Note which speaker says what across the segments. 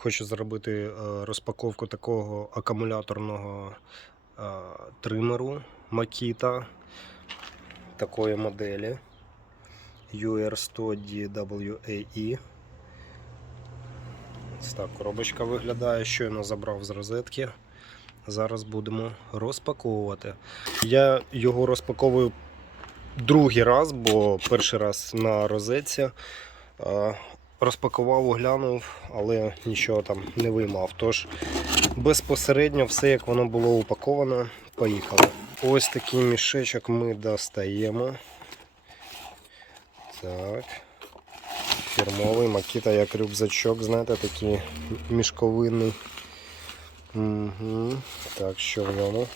Speaker 1: Хочу зробити е, розпаковку такого акумуляторного е, тримеру Makita такої моделі UR100DWAE. Ось так коробочка виглядає, щойно забрав з розетки. Зараз будемо розпаковувати. Я його розпаковую другий раз, бо перший раз на розетці. Розпакував, оглянув, але нічого там не виймав. Тож безпосередньо все, як воно було упаковано, поїхали. Ось такий мішечок ми достаємо. Так. Фірмовий макіта як рюкзачок, знаєте, такий мішковинний. Угу. Так, що в ньому?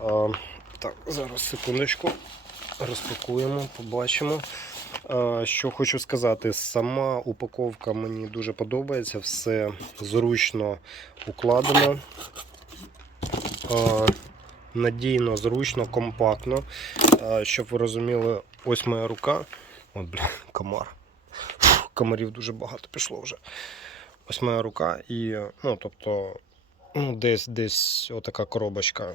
Speaker 1: А, так, зараз секундочку. Розпакуємо, побачимо. А, Що хочу сказати, сама упаковка мені дуже подобається, все зручно укладено, надійно, зручно, компактно. Щоб ви розуміли, ось моя рука. От, бля, комар. Комарів дуже багато пішло вже. Ось моя рука і, ну, тобто, ну, десь десь отака коробочка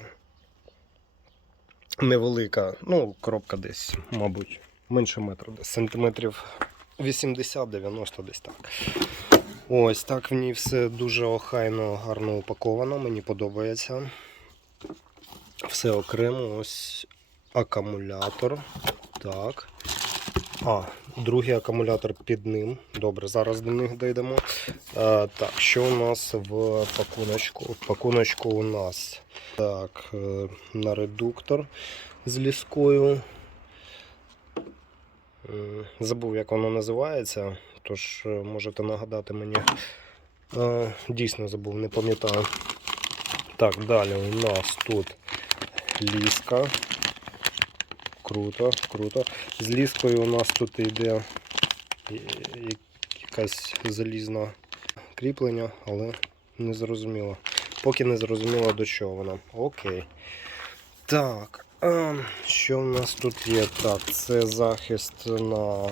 Speaker 1: невелика. Ну, коробка десь, мабуть, менше десь сантиметрів 80-90 десь так. Ось так в ній все дуже охайно, гарно упаковано, мені подобається. Все окремо, ось акумулятор. Так. А, другий акумулятор під ним. Добре, зараз до них дійдемо. А, так, що у нас в пакуночку? Пакуночку у нас так, е, на редуктор з ліскою. Е, Забув, як воно називається, тож е, можете нагадати мені. Е, Дійсно забув, не пам'ятаю. Так, далі у нас тут ліска. Круто, круто. З ліскою у нас тут йде якась залізна кріплення, але не зрозуміло. Поки не зрозуміло до чого вона. Окей. Так, що в нас тут є? Так, це захист на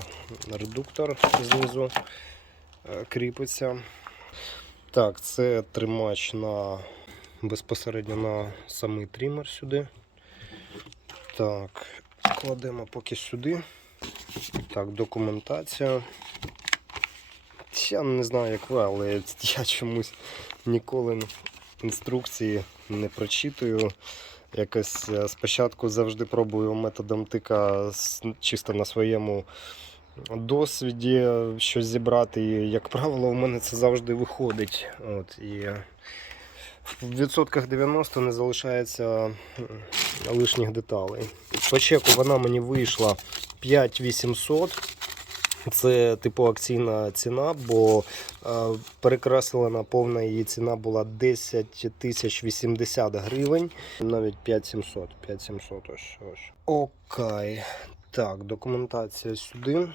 Speaker 1: редуктор знизу е, кріпиться. Так, це тримач на безпосередньо на самий трімер сюди. Так, кладемо поки сюди. Так, документація. Я не знаю, як ви, але я чомусь ніколи інструкції не прочитую. Якось е, спочатку завжди пробую методом тика чисто на своєму досвіді щось зібрати. І, як правило, в мене це завжди виходить. От, і в відсотках 90 не залишається лишніх деталей. По чеку вона мені вийшла 5800. Це типу акційна ціна, бо е, перекреслена повна її ціна була 10 тисяч 80 гривень, навіть 5700. 5700 ось, ось. Окей. Так, документація сюди.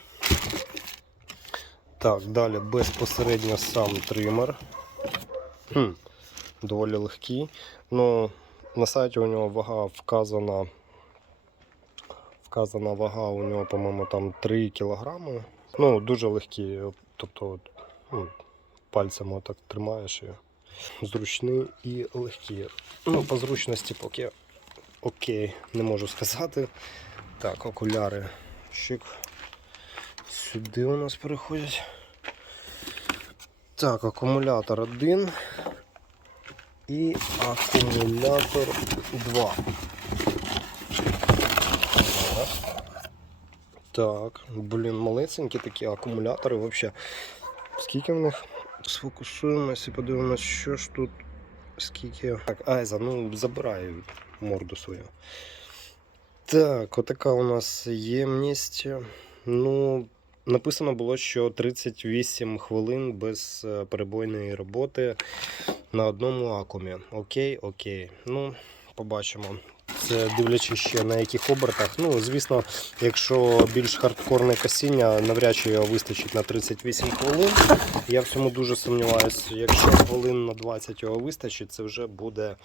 Speaker 1: Так, далі безпосередньо сам тример. Хм, доволі легкий. Ну, на сайті у нього вага вказана. Вказана вага у нього, по-моєму, там 3 кілограми. Ну, дуже легкі. Тобто от, ну, пальцем отак тримаєш і зручний і легкий. Ну, по зручності поки окей, не можу сказати. Так, окуляри. Щик. Сюди у нас переходять. Так, акумулятор 1 і акумулятор 2. Так, блін, малесенькі такі акумулятори взагалі. Скільки в них? Сфокусуємося і подивимось, що ж тут. Скільки. Так, Айза, ну забирай морду свою. Так, отака у нас ємність. Ну, написано було, що 38 хвилин без е, перебойної роботи на одному акумі. Окей, окей. Ну, побачимо. Це дивлячись ще на яких обертах. Ну, звісно, якщо більш хардкорне касіння, навряд чи його вистачить на 38 хвилин. Я в цьому дуже сумніваюся. Якщо хвилин на 20 його вистачить, це вже буде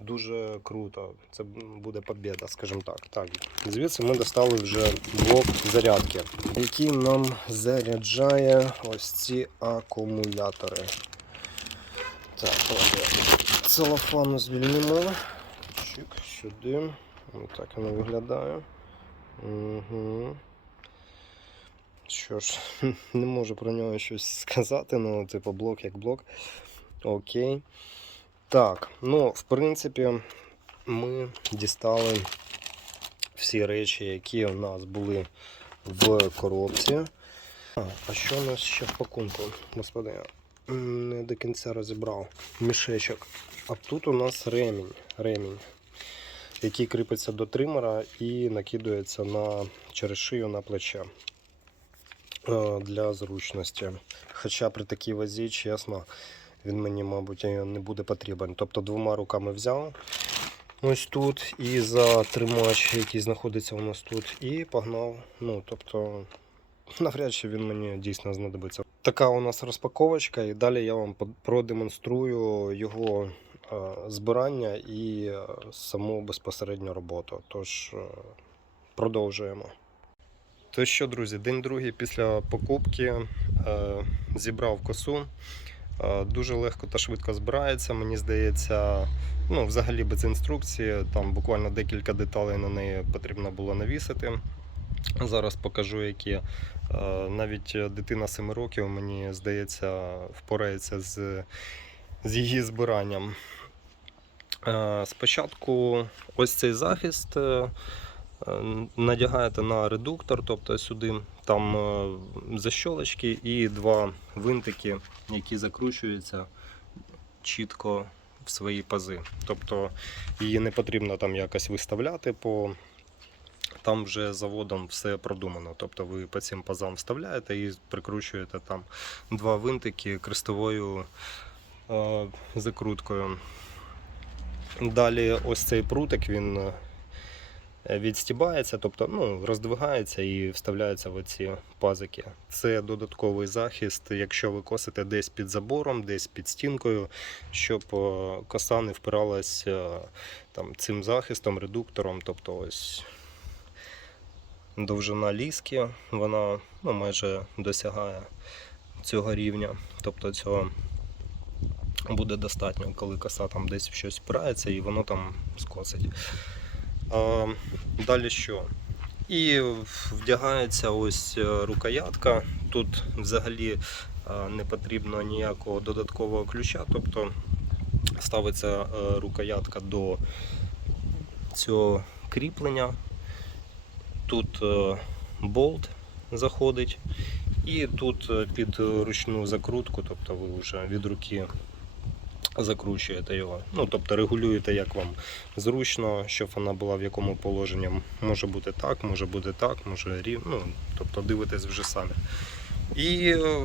Speaker 1: дуже круто. Це буде побіда, скажімо так. Так, звідси ми достали вже блок зарядки, який нам заряджає ось ці акумулятори. Так, целофану звільнимо. Сюди. Ось так воно виглядає. Угу. Що ж, не можу про нього щось сказати, ну, типу, блок як блок. Окей. Так, ну, в принципі, ми дістали всі речі, які у нас були в коробці. А, а що у нас ще в пакунку? Господи, я не до кінця розібрав мішечок. А тут у нас ремінь, ремінь, який кріпиться до тримера і накидується на, через шию на плече е, для зручності. Хоча при такій вазі, чесно, він мені, мабуть, не буде потрібен. Тобто двома руками взяв ось тут і за тримач, який знаходиться у нас тут, і погнав. Ну, тобто, навряд чи він мені дійсно знадобиться. Така у нас розпаковочка, і далі я вам продемонструю його збирання і е, саму безпосередню роботу. Тож е, продовжуємо. То що, друзі, день другий після покупки е, зібрав косу. Е, Дуже легко та швидко збирається. Мені здається, ну, взагалі без інструкції. Там буквально декілька деталей на неї потрібно було навісити. Зараз покажу, які Е, навіть дитина 7 років, мені здається, впорається з, з її збиранням. Е, Спочатку ось цей захист е, е, надягаєте на редуктор, тобто сюди там защолочки і два винтики, які закручуються чітко в свої пази. Тобто її не потрібно там якось виставляти по. Там вже заводом все продумано. Тобто ви по цим пазам вставляєте і прикручуєте там два винтики крестовою закруткою. Далі ось цей прутик він е, відстібається, тобто ну, роздвигається і вставляється в оці пазики. Це додатковий захист, якщо ви косите десь під забором, десь під стінкою, щоб е, коса не впиралась е, там, цим захистом, редуктором. Тобто ось довжина ліски, вона ну, майже досягає цього рівня. Тобто цього буде достатньо, коли коса там десь в щось впирається і воно там скосить. А, далі що? І вдягається ось е, рукоятка. Тут взагалі е, не потрібно ніякого додаткового ключа, тобто ставиться е, рукоятка до цього кріплення. Тут болт заходить, і тут під ручну закрутку, тобто ви вже від руки закручуєте його. Ну, тобто регулюєте, як вам зручно, щоб вона була в якому положенні. Може бути так, може бути так, може рів. Ну, тобто дивитесь вже самі. І е,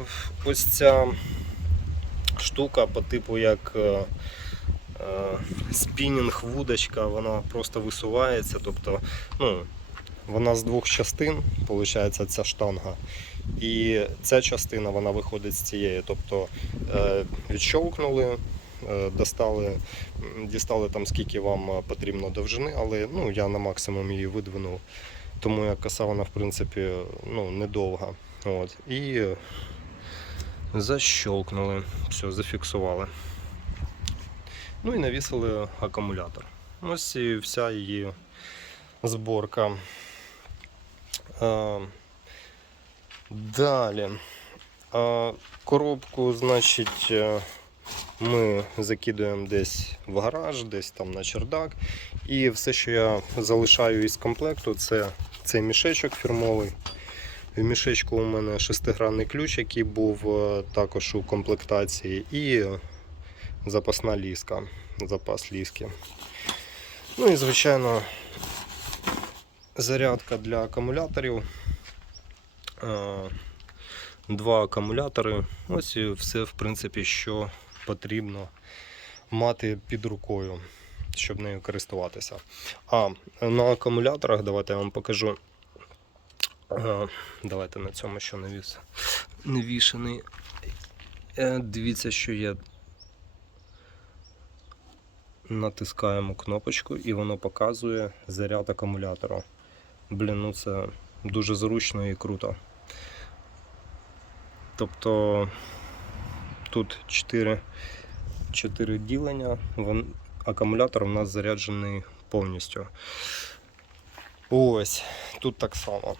Speaker 1: ось ця штука по типу як е, е, спінінг вудочка, вона просто висувається. Тобто, ну, вона з двох частин, виходить, ця штанга. І ця частина вона виходить з цієї. Тобто відщовкнули, достали, дістали там скільки вам е, потрібно довжини, але ну, я на максимум її видвинув. Тому як коса вона в принципі ну, недовга. От. І е, защолкнули, все, зафіксували. Ну і навісили акумулятор. Ось і вся її зборка. Е, Далі. Е, Коробку, значить, е, ми закидуємо десь в гараж, десь там на чердак. І все, що я залишаю із комплекту, це цей мішечок фірмовий. В мішечку у мене шестигранний ключ, який був е, також у комплектації, і запасна ліска, запас ліски. Ну і, звичайно, зарядка для акумуляторів. Е, Два акумулятори. Ось і все, в принципі, що потрібно мати під рукою, щоб нею користуватися. А на акумуляторах, давайте я вам покажу. Е, Давайте на цьому що навіс. Навішаний. Е, Дивіться, що є. натискаємо кнопочку і воно показує заряд акумулятора. Блін, ну це дуже зручно і круто. Тобто тут 4, 4 ділення, акумулятор у нас заряджений повністю. Ось, тут так само.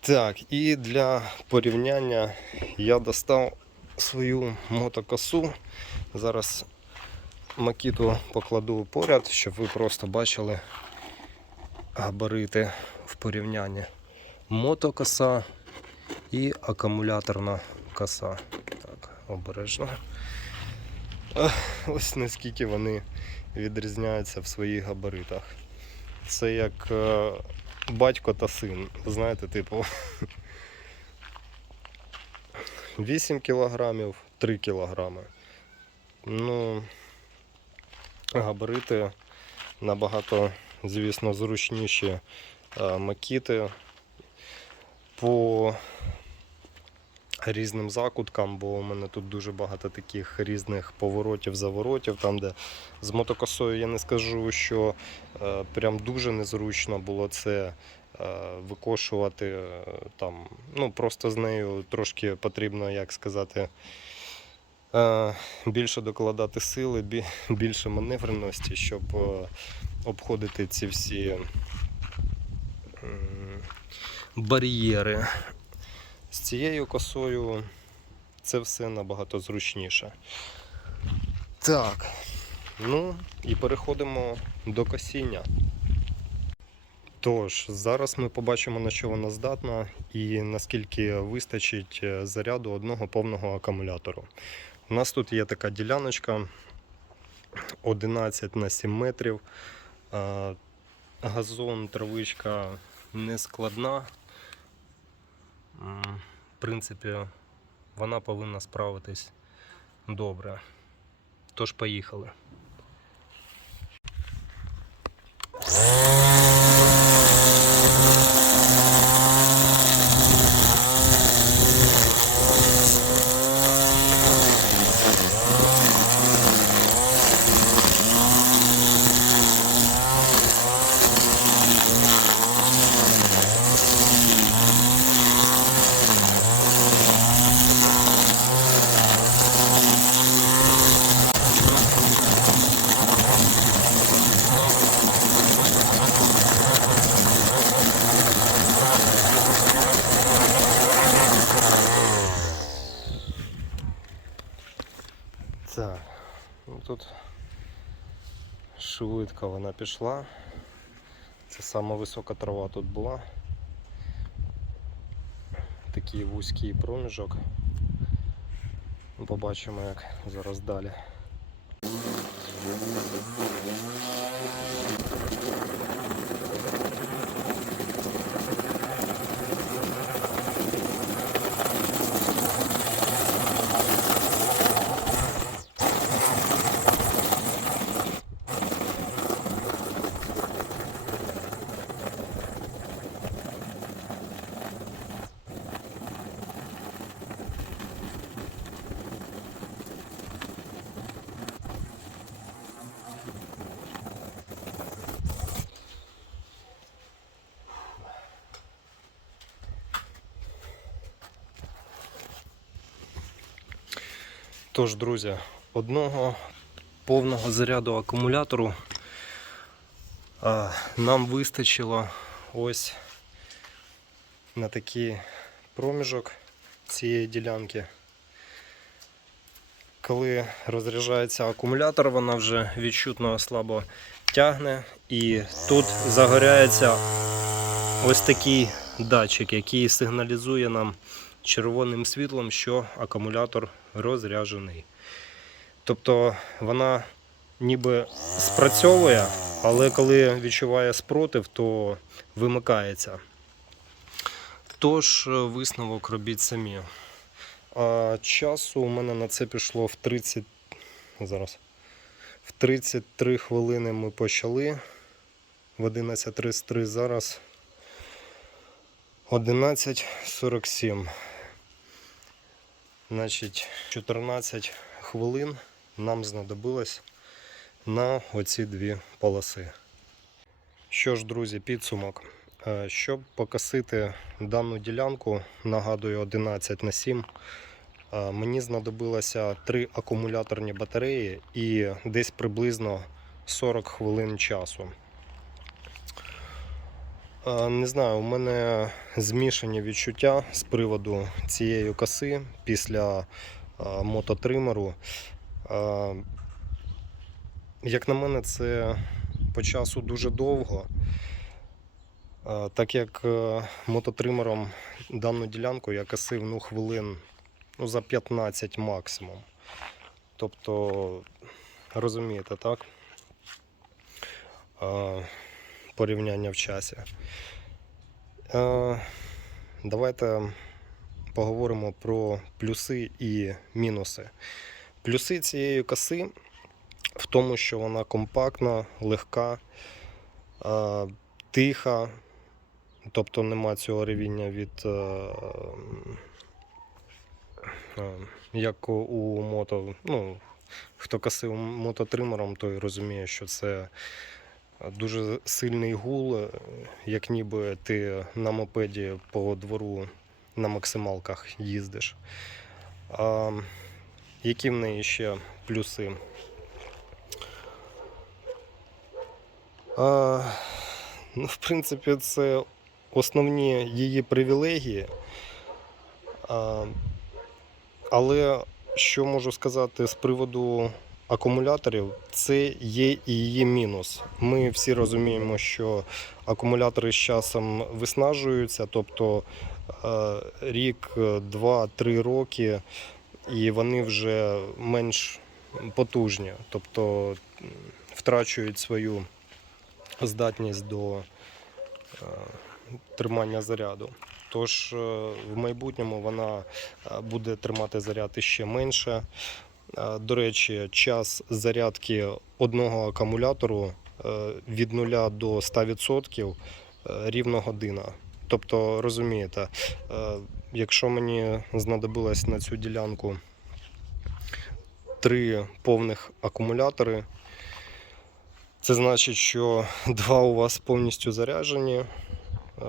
Speaker 1: Так, і для порівняння я достав свою мотокосу. Зараз макіту покладу поряд, щоб ви просто бачили габарити в порівнянні. Мотокоса і акумуляторна коса. Так, обережно. Ось наскільки вони відрізняються в своїх габаритах. Це як е, батько та син. Знаєте, типу 8 кілограмів, 3 кілограми. Ну, габарити набагато, звісно, зручніші е, макіти по різним закуткам, бо у мене тут дуже багато таких різних поворотів, заворотів, там, де з мотокосою я не скажу, що е, прям дуже незручно було це е, викошувати. е, Там, ну, просто з нею трошки потрібно, як сказати, е, більше докладати сили, більше маневреності, щоб обходити ці всі бар'єри. З цією косою це все набагато зручніше. Так, ну і переходимо до косіння. Тож, зараз ми побачимо, на що вона здатна і наскільки вистачить е, заряду одного повного акумулятору. У нас тут є така діляночка 11 на 7 метрів. Газон, травичка не складна. В принципі, вона повинна справитись добре. Тож поїхали. Так, ну тут швидко вона пішла. Це сама висока трава тут була. Такий вузький проміжок. Побачимо, як зараз далі. Тож, друзі, одного повного заряду акумулятору нам вистачило ось на такий проміжок цієї ділянки. Коли розряджається акумулятор, вона вже відчутно слабо тягне, і тут загоряється ось такий датчик, який сигналізує нам червоним світлом, що акумулятор розряджений. Тобто вона ніби спрацьовує, але коли відчуває спротив, то вимикається. Тож е, висновок робіть самі. А часу у мене на це пішло в 30. Зараз. В 33 хвилини ми почали. В 11.33 зараз 11.47. Значить, 14 хвилин нам знадобилось на оці дві полоси. Що ж, друзі, підсумок. Е, Щоб покосити дану ділянку, нагадую 11 на 7, е, мені знадобилося три акумуляторні батареї і десь приблизно 40 хвилин часу. Не знаю, у мене змішані відчуття з приводу цієї коси після мототримеру. Як на мене, це по часу дуже довго. Так як е, мототримером дану ділянку я косив ну, хвилин ну, за 15 максимум. Тобто, розумієте, так? Порівняння в часі. Е, Давайте поговоримо про плюси і мінуси. Плюси цієї коси в тому, що вона компактна, легка, е, тиха, тобто нема цього ревіння від. е, Як у мото, ну, хто косив мототримером, той розуміє, що це дуже сильний гул, е, як ніби ти на мопеді по двору на максималках їздиш. А, які в неї ще плюси? А, ну, в принципі, це основні її привілегії. А, але що можу сказати з приводу акумуляторів, це є і її мінус. Ми всі розуміємо, що акумулятори з часом виснажуються, тобто е, рік, е, два, три роки, і вони вже менш потужні, тобто втрачують свою здатність до е, тримання заряду. Тож е, в майбутньому вона буде тримати заряд іще менше. Е, До речі, час зарядки одного акумулятору е, від 0 до 100% е, рівно година. Тобто, розумієте, якщо мені знадобилось на цю ділянку три повних акумулятори, це значить, що два у вас повністю заряджені. Е,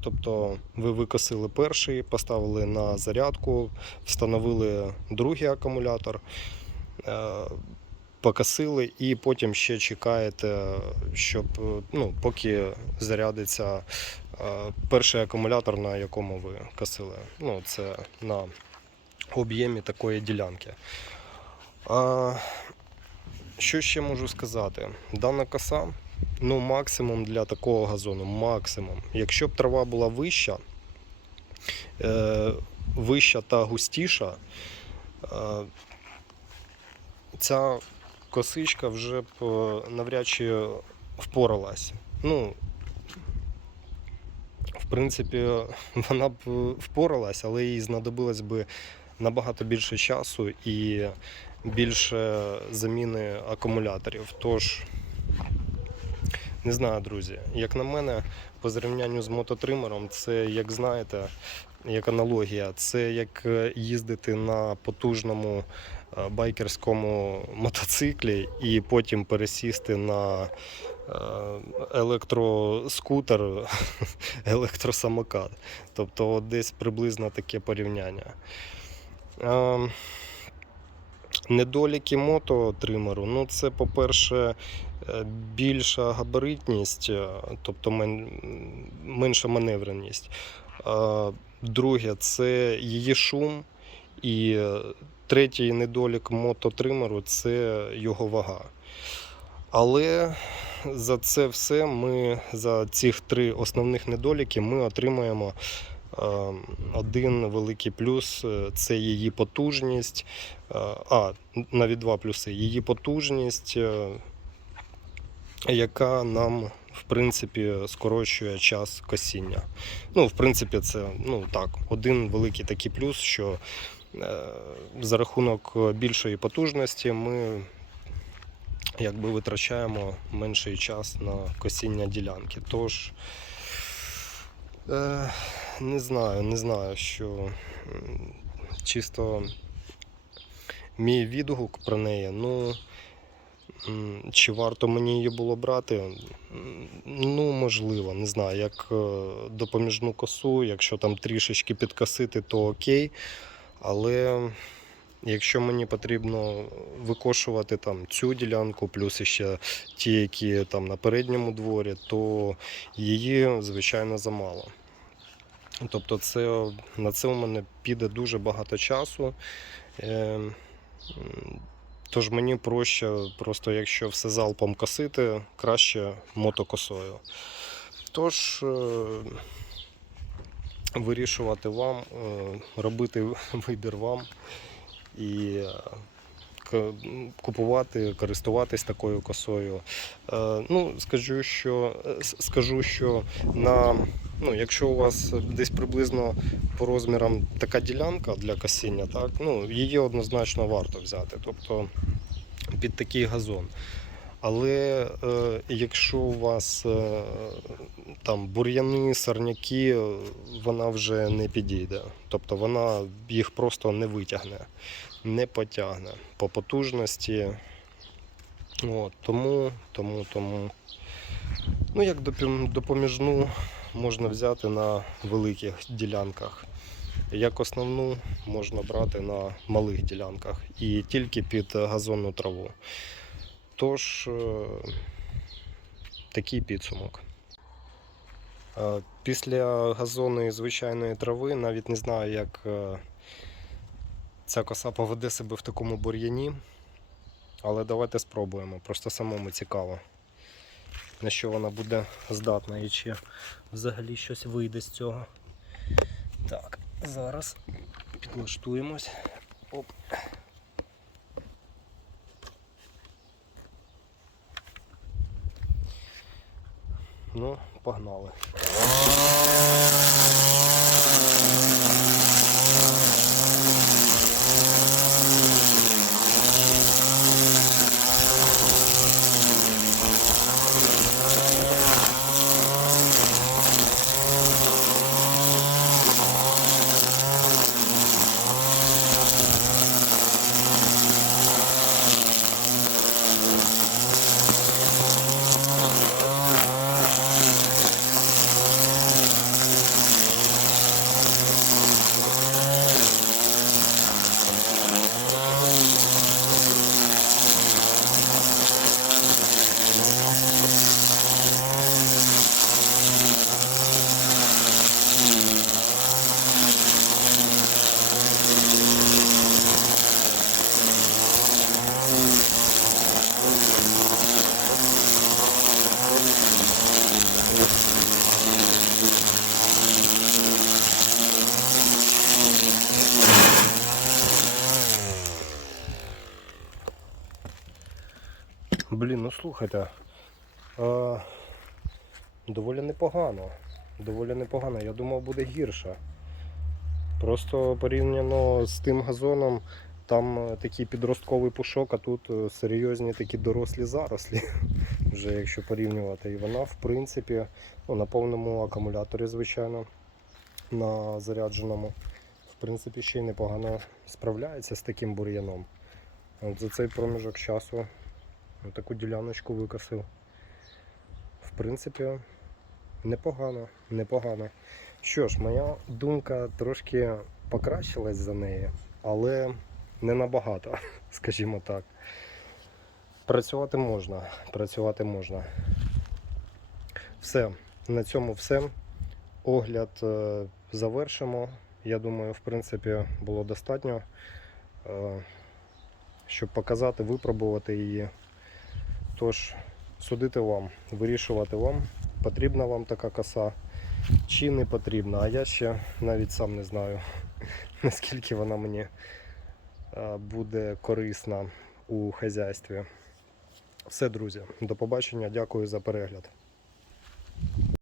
Speaker 1: Тобто ви викосили перший, поставили на зарядку, встановили другий акумулятор, е, покосили і потім ще чекаєте, щоб е, ну, поки зарядиться перший акумулятор, на якому ви косили. Ну, це на об'ємі такої ділянки. Що ще можу сказати? Дана коса, ну, максимум для такого газону, максимум. Якщо б трава була вища, е, вища та густіша, е, ця косичка вже б е, навряд чи впоралась. Ну, в принципі, вона б впоралась, але їй знадобилось би набагато більше часу і більше заміни акумуляторів. Тож, не знаю, друзі, як на мене, по зрівнянню з мототримером, це, як знаєте, як аналогія, це як е, їздити на потужному е, байкерському мотоциклі і потім пересісти на е, електроскутер, електросамокат. Тобто от десь приблизно таке порівняння. Ем, Недоліки мототримеру, ну це, по-перше, більша габаритність, е, тобто менша маневреність. Друге, це її шум. І е, третій недолік мототримеру це його вага. Але за це все ми, за цих три основних недоліки, ми отримаємо е, один великий плюс е, це її потужність. Е, А, навіть два плюси. Її потужність, е, яка нам, в принципі, скорочує час косіння. Ну, в принципі, це ну, так, один великий такий плюс, що е, за рахунок більшої потужності ми якби витрачаємо менший час на косіння ділянки. Тож, е, не знаю, не знаю, що чисто мій відгук про неї. Ну, чи варто мені її було брати? Ну, можливо, не знаю. Як е, допоміжну косу, якщо там трішечки підкосити, то окей. Але якщо мені потрібно викошувати там цю ділянку, плюс ще ті, які там на передньому дворі, то її, звичайно, замало. Тобто, це, на це у мене піде дуже багато часу. Тож мені проще, просто якщо все залпом косити, краще мотокосою. Тож е, вирішувати вам, е, робити вибір вам і е, купувати, користуватись такою косою. Ну, скажу, що скажу, що на ну, якщо у вас десь приблизно по розмірам така ділянка для косіння, так, ну, її однозначно варто взяти. Тобто під такий газон. Але е, якщо у вас е, там бур'яни, сорняки, е, вона вже не підійде. Тобто вона їх просто не витягне, не потягне по потужності. От, тому, тому, тому. Ну, як допоміжну можна взяти на великих ділянках. Як основну можна брати на малих ділянках і тільки під газонну траву. Тож е, такий підсумок. Е, Після газонної звичайної трави навіть не знаю, як е, ця коса поведе себе в такому бур'яні. Але давайте спробуємо. Просто самому цікаво, на що вона буде здатна і чи взагалі щось вийде з цього. Так, зараз підлаштуємось. Оп. Ну, погнали. Блін, ну слухайте. А, доволі непогано. Доволі непогано. Я думав буде гірше. Просто порівняно з тим газоном, там е, такий підростковий пушок, а тут е, серйозні такі дорослі зарослі. Вже якщо порівнювати. І вона, в принципі, ну, на повному акумуляторі, звичайно, на зарядженому, в принципі, ще й непогано справляється з таким бур'яном. За цей проміжок часу таку діляночку викосив. В принципі, непогано, непогано. Що ж, моя думка трошки покращилась за неї, але не набагато, скажімо так. Працювати можна, працювати можна. Все, на цьому все. Огляд е, завершимо. Я думаю, в принципі, було достатньо, е, щоб показати, випробувати її. Тож, судити вам, вирішувати вам, потрібна вам така коса чи не потрібна. А я ще навіть сам не знаю, наскільки вона мені е, буде корисна у хазяйстві. Все, друзі, до побачення, дякую за перегляд.